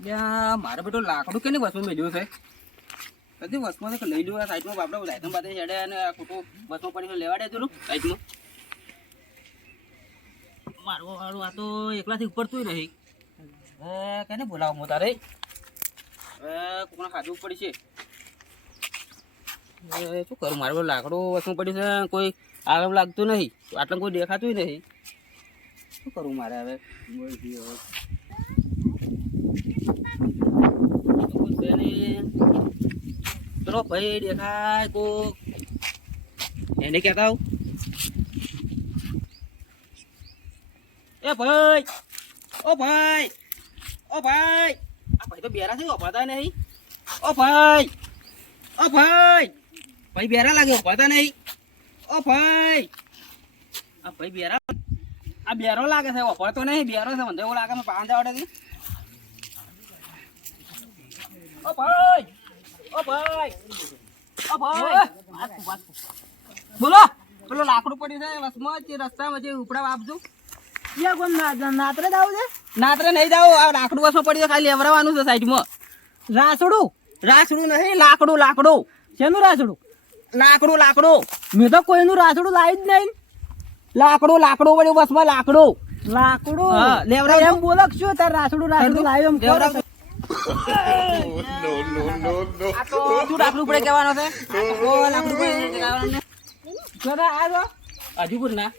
મારે બેટો લાકડું કેની વસમાં મેળ્યું છે? બધી વસમાં કે લઈ આ સાઈડમાં બાપડે જાયતમ બાતે હેડે અને આ ખોટું વસમાં પડી લેવા દે તું સાઈડમાં. મારવો વાળું આ તો એકલાથી ઉપર તું રહી હવે કેને બોલાવો હું તારે? હવે કોકને ખાધું પડી છે શું કરું, મારે બધું લાકડું વસમાં પડ્યું છે, કોઈ આગળ લાગતું નહીં, આટલું કોઈ દેખાતું નહીં. શું કરું મારે હવે કોઈ છે ચલો, ભાઈ દેખાય કો એને કહેતા આવું. એ ભાઈ, ઓ ભાઈ ઓ ભાઈ. આ ભાઈ તો બેરા છે ઓપાતા નહીં. ઓ ભાઈ ઓ ભાઈ. ભાઈ બેરા લાગે ઓપાતા નહીં. ઓ ભાઈ. આ ભાઈ બેરા. આ બેરો લાગે છે ઓપાતો નહીં, બેરો છે, મને એવું લાગે પાંચ આવડે ઓ ભાઈ ઓ ભાઈ ઓ ભાઈ. બોલો. પેલો લાકડું પડી છે વસમાં જે રસ્તામાં જે ઉપડા આપજો યા કોણ નાતરે જ આવું છે? નાતરે નહીં જાવ આ લાકડું વસમાં પડ્યું જાય ખાલી લેવરાવાનું છે સાઈડમાં. રાસડું? રાસડું નહીં લાકડું લાકડું. શેનું રાસડું? લાકડું લાકડું. મેં તો કોઈનું રાસડું લાવી જ નહીં. લાકડું લાકડું પડ્યું બસમાં લાકડું. લાકડું? હા, લેવડાવજો. એમ બોલક છું તાર રાસડું રાસડું લાવ્યું એમ કહો લેવડાવજો. તો. આ તો શું લાકડું પડે કહેવાનો છે? આ તો બહુ લાકડું પડે કહેવાનું ને. જોતા આ જો. હજુપુર ના?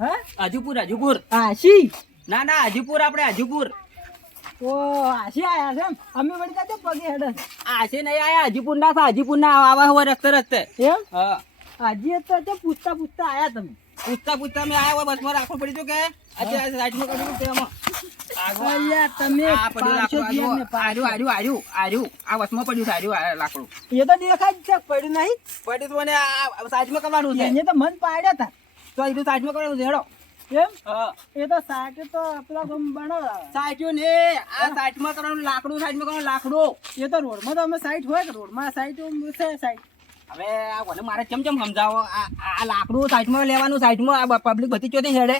હે? હજુપુર હજુપુર આશી ના ના હજુપુર આપણે હજુપુર ઓ આશી આયા છે એમ? અમે વળી કાંતે પગે હેડે? છે. આ છે નહીં આયા હજીપુર ના હજીપુર ના આવા હોય રસ્તે રસ્તે. એમ? હા. આજી તો તે પૂછતા પૂછતા આયા તમે. પૂછતા પૂછતા મેં આયા હોય બસમાં રાખવું પડી કે. અત્યારે સાઈડમાં કર્યું તેમાં. આગળ અલ્યા તમે આ પડ્યું પાડશો લાકડું. એ તો રોડ પડ્યું તો મને આ- આ સાઈડમાં કરવાનું છે. એને તો મન પાડ્યા તા તો આ રીતનું સાઈડમાં કરવાનું એમ? એ તો સાકે તો પેલા ગમ બનાવડાવે ને, આ સાઈડમાં કરવાનું લાકડું, સાઈડમાં કરવાનું લાકડું. એ તો રોડમાં તો અમે સાઈડ હોય કે રોડમાં? સાઈડ છે સાઈડ. હવે આ કોને મારે કેમ કેમ સમજાવો? આ લાકડું સાઈડમાં લેવાનું સાઈડમાં આ પબ્લિક બધી ચોથી હેડે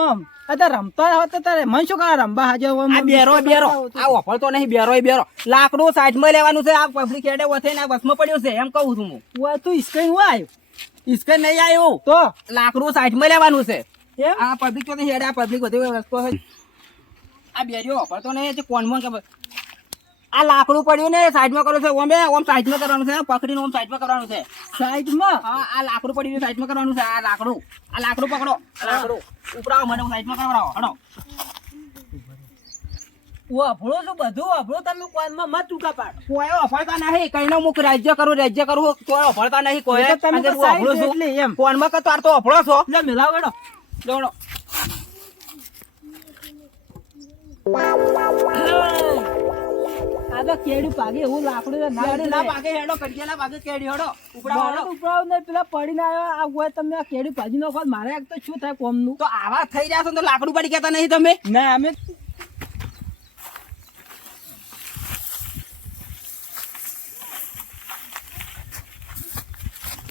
ઓમ આ રમતા હોત તો તારે મન શું કરે રમવા હાજર ઓમ આ બેરો બેરો. આ ઓફળતો નહીં બેરો બેરો. લાકડું સાઈડમાં લેવાનું છે આ પબ્લિક હેડે વથે ને આ બસમાં પડ્યું છે એમ કહું છું હું. ઓય તું ઈસ્કઈ હું આવ્યું ઈસ્કઈ નહીં આવ્યું તો? લાકડું સાઈડમાં લેવાનું છે. આ પબ્લિક ચોથી હેડે આ પબ્લિક બધી રસ્તો આ આ ઓફર તો નહીં કોણ કોનમાં કે આ લાકડું પડ્યું ને સાઈડમાં કરવું છે ઓમ બે ઓમ સાઈડમાં કરવાનું છે પકડીને ઓમ સાઈડમાં કરવાનું છે. સાઈડમાં? હા આ લાકડું પડ્યું સાઈડમાં કરવાનું છે આ લાકડું. આ લાકડું પકડો લાકડું. ઉપડાવો મને સાઈડમાં કરાવો હડો વાપરો છું બધું વાપરો તમે કોનમાં મત ટૂંકા પાડ. કોઈ અફળતા નહીં કઈનો મુક રાજ્ય કરું રાજ્ય કરું કોઈ અફળતા નહીં કોઈ તમે છું. એમ. ફોનમાં કે તાર તો અફળો છો. લે જોડો. આ તો પાગે એવું લાકડું તો ના કેડી ના ના પાકે હેડો કડિયા ના કેડી હેડો ઉપડાવો હેડો. ને પેલા પડીને આવ્યો. આ હોય તમે આ કેડી ભાજી નાખો મારે એક તો શું થાય કોમનું? તો આવા થઈ રહ્યા છો ને તો લાકડું પડી કહેતા નહીં તમે? ના અમે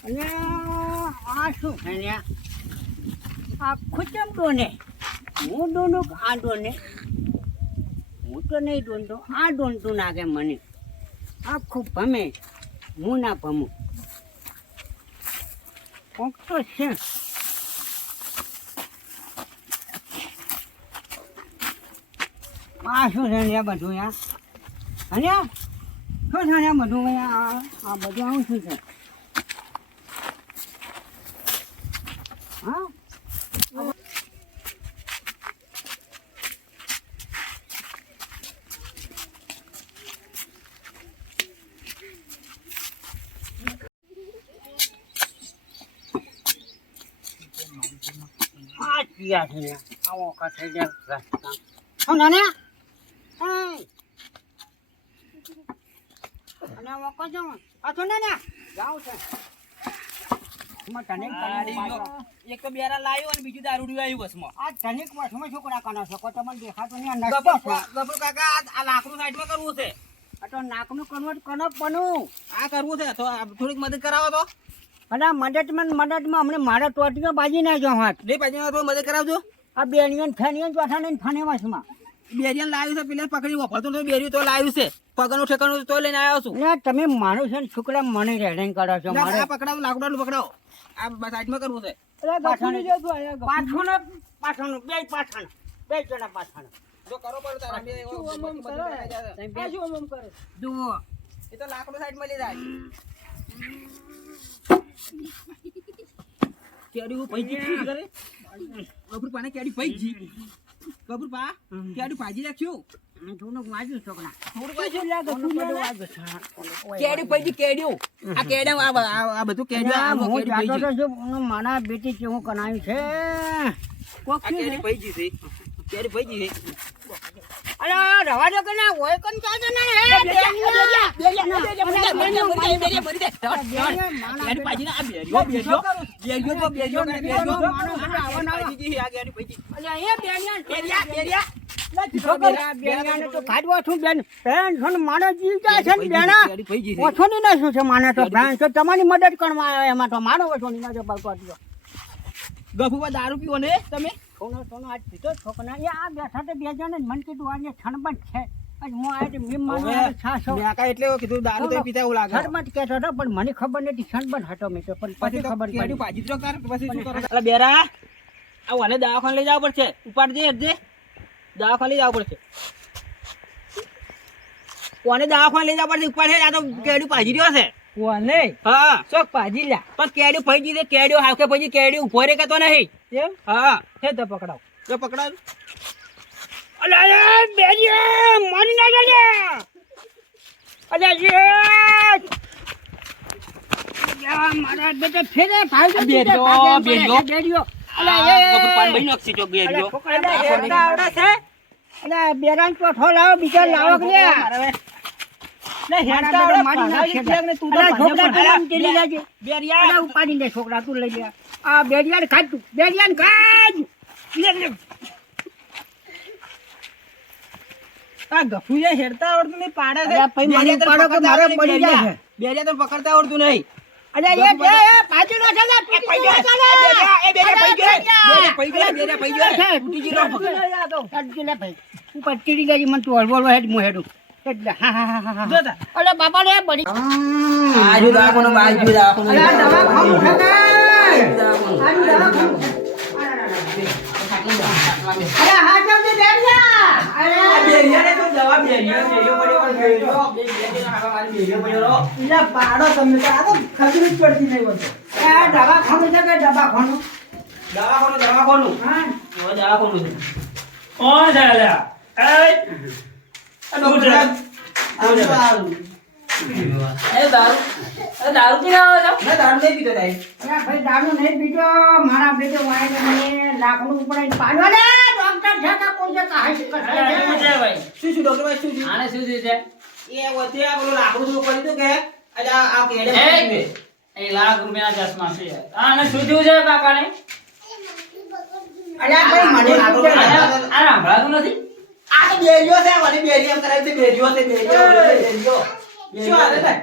અને આ શું છે ને આખું ડોને હું ડોનું આ ડોને હું તો નહીં ડોનતો આ ડોનતું નાખે મને. આખું ભમે, હું ના ભમું. કોક તો છે. આ શું છે ને બધું યાર અને શું છે ને આ બધું આ આ બધું આવું શું છે હા આ છે. આવો કથે દે હું નાને? અને આવો કજો આ તો ને જાવ છે. માં તને આડી ગયો. એક તો બેરા લાવ્યો અને બીજું દારૂડિયું આવ્યું બસમાં આ ધનિક વર્ષમાં છોકરા કાનો છો? તમને દેખાતો નહીં. ગફુર કાકા આ- લાકડું સાઈડમાં કરવું છે. આ તો નાકનું કન્વર્ટ કનક બનવું. આ કરવું છે. તો થોડીક મદદ કરાવો તો. અને મદદમાં મદદ મદદમાં અમને મારા ટોટીઓ બાજી નાખ્યો હાથ. નહીં બાજી થોડી મદદ કરાવજો. આ બેનિયન ફેનિયન ચોથા ને ફાને વાસમાં. બેરિયન લાવ્યું છે પેલા પકડી વફરતું તો બેરિયું તો લાવ્યું છે. પગનું ઠેકાણું તો લઈને આવ્યો છું. ના તમે માનો છે ને છોકરા મને રેડિંગ કરો છો મારે. પકડાવો લાકડાનું પકડાવો. આ સાઈડમાં કરવું છે. તું. પાછળ પાછળ બે પાછળ બે જણા પાછળ જો કરો પડે તારા બે કરે? જુઓ. એ તો લાકડું સાઈડમાં લઈ જાય. કેડી પૈજી કરે? કપૂર પાને કેડી પૈજી કપૂર પા કેડી ભાજી રાખ્યું થોડુંક વાંચ્યું છોકરા. શું છે લ્યા કેડી પૈજી કેડ્યું આ કેડા આ બધું કેડ્યું કેડી પૈજી. મારા બેટી કેવું કનાયું છે. કોક કેડી પૈજી છે. કેડી પૈજી છે. અલા, રવા દો કે ના હોય કોણ ના હે? બેરિયા, બેરિયા, મારા ના બેરિયો બેરિયો બેરિયો તો બેરિયો ને બેરિયો આવા ના. છે, આ પૈજી બેરિયા, બેરિયા બેરિયા છું છો છે છે છે તમારી મદદ કરવા આવ્યો એમાં તો મારો ઓછો ની ના બરકત દારૂ પીવો ને તમે? સોનો સોનો આજ પીતો છોકના એ આ બેઠા તો બે જણ મને કીધું આજે છણબંધ છે. આજ હું આ તે મીમ છાસો મેં એટલે કીધું દારૂ તો પીતા એવું લાગે. છણબંધ કહેતો હતો પણ મને ખબર નથી છણબંધ હતો મેં તો પણ પછી ખબર પડી. ભાજી તો કર પછી શું કરો અલા બેરા આ વાને દવાખાને લઈ જવું પડશે. ઉપાડ દે દે. દવાખાને લઈ જવા પડશે. કોને દવાખાને લઈ જવા પડશે ઉપાડ છે આ તો કેડી ભાજી રહ્યો છે. કોને? હા ચોક પાજી લ્યા. પણ કેડ્યો ભાજી છે કેડ્યો હાકે પછી કેડ્યો ઊભો રે કહેતો નહીં એમ? હા હે તો પકડાવ. તો પકડાવ અલા અલા, મન ના ગલે અલા યે મારા બેટા ફેરે ભાઈ તો બેરીઓ, બીજા ભાગે છે. અલા એ પાન ભાઈ ચોક અલા, આવડે? અલા, બેરાન ચોથો લાવો, બીજા લાવો કે ઉપાડી દે છોકરા તું લઈ લે આ બેરિયાને ખાજ તું બેરિયાને ખાજ. આ ગફુરિયા હેરતા આવડતું નહીં, પાડે છે. તને પાડો કે પકડતા મારે પડી નહીં, જાય છે. બેરિયા તને પકડતા આવડતું નહીં અલા, એ, એ, પાછળ ના ચાલે, તૂટી ગયો ચાલે. બેરિયા, એ બેરિયા પૈ ગયો. અલા, બેરિયા પૈ ગયો, બેરિયા પૈ ગયો. છે. ગયો. તો. કાઢી લે ભાઈ ઉપર ટીડી લેજી મને તું હળવો હેડ હું હેડું એટલે હા હા હા હા જો અલે બાપા રે બડી આજુ દવાખાનું, બાજુ દવાખાનું. અલે દવા ખાવું છે ને આજુ દવા ખાવું અરે હા જલ્દી બેઠા અરે બેરિયાને તો દવા બેરિયો, બેરિયો પડ્યો, બેરિયો, બે બેરિયાનો મારી બેરિયો પડ્યો. લે, પાડો તમે તો. આ તો ખબર જ પડતી નહીં હોતી. આ દવા ખાવું છે કે દવા ખાવાનું દવાખાનું, દવાખાનું. હા હવે દવાખાનું છે. કોણ છે? ના, કોણ છે અલ્યા? એ લાખ રૂપિયા ચશ્મા છે. આને શું થયું છે કાકાને? અલ્યા ભાઈ મને લાકડું છે? આ બેરિયો છે, મને બેરિયો એમ કરાવ્યું છે, બેરિયો છે, બેરિયો, બેરિયો. શું હાલે સાહેબ?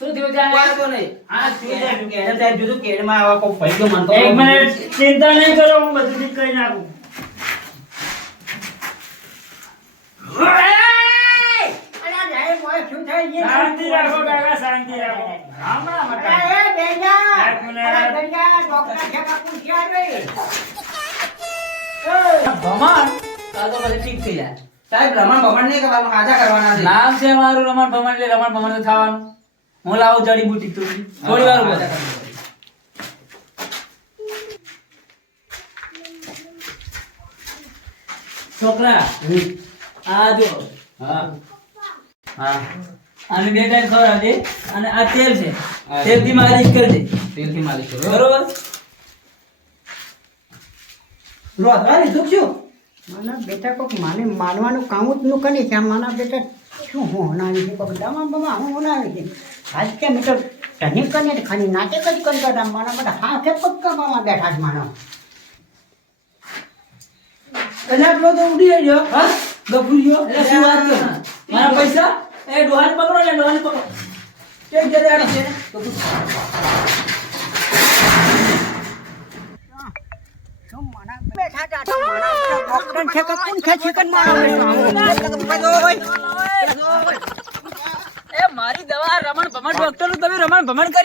શું થયું છે કોઈ તો નહીં. આ શું છે? કેડે- કેડે સાહેબ જોયું, કેડમાં આવા કોક ભાઈ ગયો મને તો. એક મિનિટ ચિંતા નહીં કરો હું બધું ઠીક કરી નાખું છે? શાંતિ રાખો કાકા શાંતિ રાખો હમણાં એક મિનિટ. અરે બેજા ડોક્ટર છે કે પૂછ્યા નહીં ભમર તો પછી ઠીક થઈ જાય સાહેબ રમણ ભમણ નહીં કરવાનું, ખાધા કરવાના છે. નામ છે મારું રમણ ભમણ એટલે રમણ ભમણ તો થવાનું હું લાવું જડીબુટી તું થોડી વાર ઊભા છોકરા આ જો હા. હા. અને બે ટાઈમ ખવડાવજે અને આ તેલ છે તેલથી માલિશ કરજે તેલથી માલિશ કરો. બરોબર રોધવા લીધું શું? મારા બેટા કોક માને માનવાનું કામ જ નું કરી છે. મારા બેટા શું હું હોનાવી છે કોક દમા બમા હું હોનાવી છે આજ કે મેં તો તને કને ખાલી નાટક જ કરતા માના મારા બેટા હાથે પગ મામા બેઠા જ માનો પેલો તો ઉડી આવ્યો. હા? ગભુરિયો એટલે શું વાત કરો મારા પૈસા? એ ડોહાને પકડો ને ડોહાને પકડો. ક્યાંક જરા રહે છે. શું મારા બેઠા હતા તો મારા બેટા ડોક્ટર છે કે કોણ છે ચિકન મારો એ મારી દવા રમણ ભમણ ડોક્ટર તમે રમણ ભમણ કરી